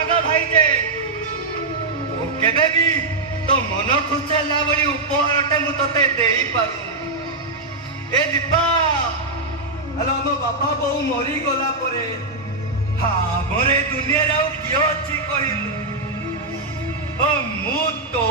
ଭାଗ ଭାଇ ଯେ କେବେ ବି ତୋ ମନ ଖୁସି ହେଲା ଭଳି ଉପହାରଟେ ମୁଁ ତତେ ଦେଇପାରୁନି। ଏ ଦୀପା ହେଲେ ଆମ ବାପା ବୋଉ ମରିଗଲା ପରେ ଆମର ଏ ଦୁନିଆରେ ଆଉ କିଏ ଅଛି କହିଲୁ? ମୁଁ ତୋ